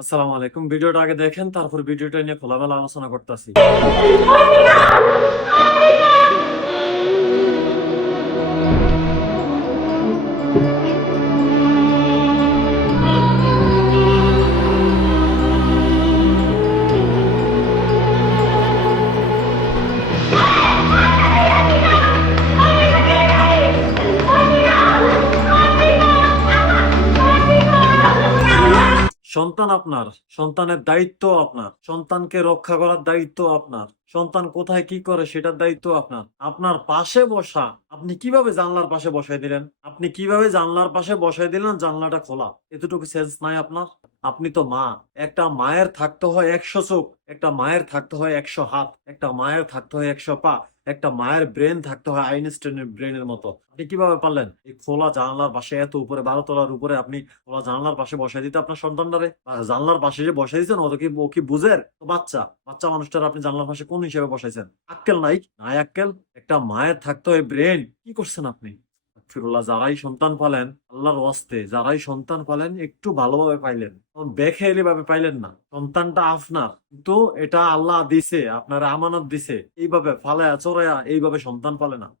আসসালামু আলাইকুম। ভিডিওটা আগে দেখেন তারপর ভিডিওটা নিয়ে খোলামেলা আলোচনা করতেছি। সন্তান আপনার, সন্তানের দায়িত্ব আপনার, সন্তানকে রক্ষা করার দায়িত্ব আপনার, সন্তান কোথায় কি করে সেটার দায়িত্ব আপনার। আপনার পাশে বসা, আপনি কীভাবে জানলার পাশে বসাই দিলেন? আপনি কীভাবে জানলার পাশে বসাই দিলেন জানলাটা খোলা? এতটুকু সেন্স নাই আপনার? আপনি তো মা। একটা মায়ের থাকতে হয় একশো চোখ, একটা মায়ের থাকতে হয় একশো হাত, একটা মায়ের থাকতে হয় একশো পা, একটা মায়ের ব্রেন থাকতে হয় আইনস্টাইনের ব্রেনের মতো। আপনি কীভাবে পারলেন? এই খোলা জানলার পাশে, এত উপরে বারো তলার উপরে আপনি খোলা জানলার পাশে বসাই দিতে আপনার সন্তানটারে? জানলার পাশে যে বসাই ও কি ও কি বুঝের? তো বাচ্চা বাচ্চা মানুষটার আপনি জানলার পাশে কোন হিসেবে বসাইছেন? আক্কেল নাই আক্কেল? একটা মায়ের থাকতে হয় ব্রেন। কি করছেন আপনি? ফিরুল্লাহ, যারাই সন্তান পালেন, আল্লাহর ওয়াস্তে, যারাই সন্তান পালেন, একটু ভালোভাবে পাইলেন। বেখেয়ালি ভাবে পাইলেন না। সন্তানটা আপনার কিন্তু এটা আল্লাহ দিছে, আপনার আমানত দিছে। এইভাবে ফালায়া চড়ায়া এইভাবে সন্তান পালে না।